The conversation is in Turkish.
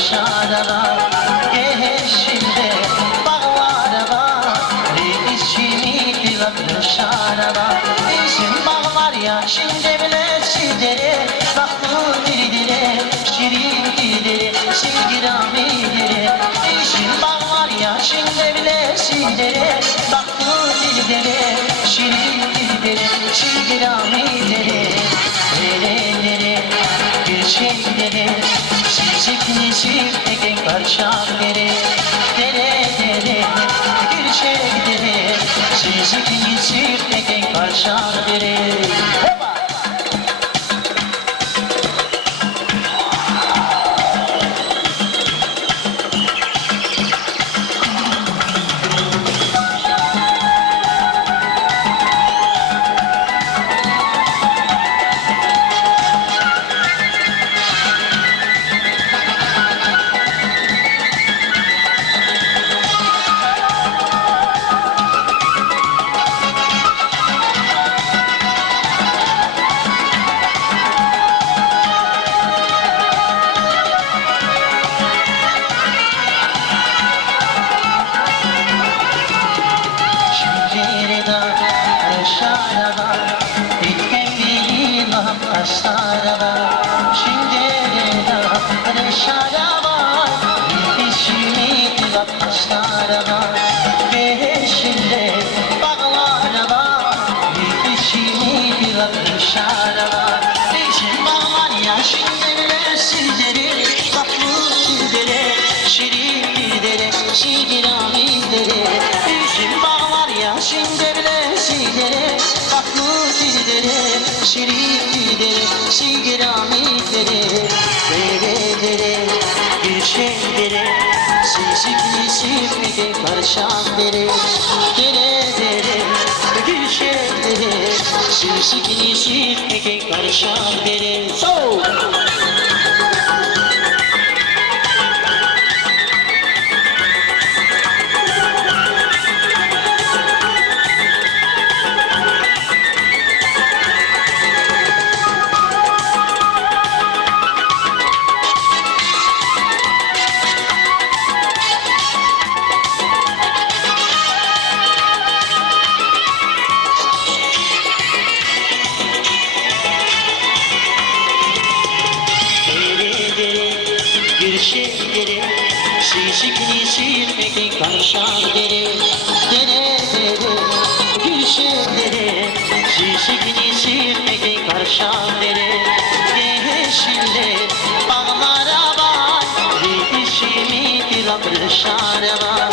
karşıda var. Yeşilde bağlar var, içimi dilaklı şaraba. Bizim bağlar ya şimdi bile sidere, tatlı dilidire, şirin dilidire, silgirami dire. Bizim bağlar ya şimdi bile sidere, tatlı dilidire, şirin dilidire, silgirami dire. Dere bir şeylere, sizikli sivdeki karşıları. Dere bir şeylere, sizikli sivdeki karşıları. Şaraba, bitmeyi şaraba, şimdi de şaraba, bitişimi şaraba, yeşilde bağlar var, bitişimi şaraba, bizim bağlar ya şimdi bile sizleri, tatlı sizlere, şirin dere, şirami dere, bizim bağlar ya şimdi bile sizlere, tatlı dillere, şirin dillere, silgirami dere. Dere bir şeylere, sizikli sivri karışan dere. Dere bir şeylere, sizikli sivri karışan dere. So! Bir şeylere, sizikli sivri karışan dere. Dere bir şeylere, sizikli sivri karışan dere. Yeşilde bağlara var, bitişimi dilaklı şaraba.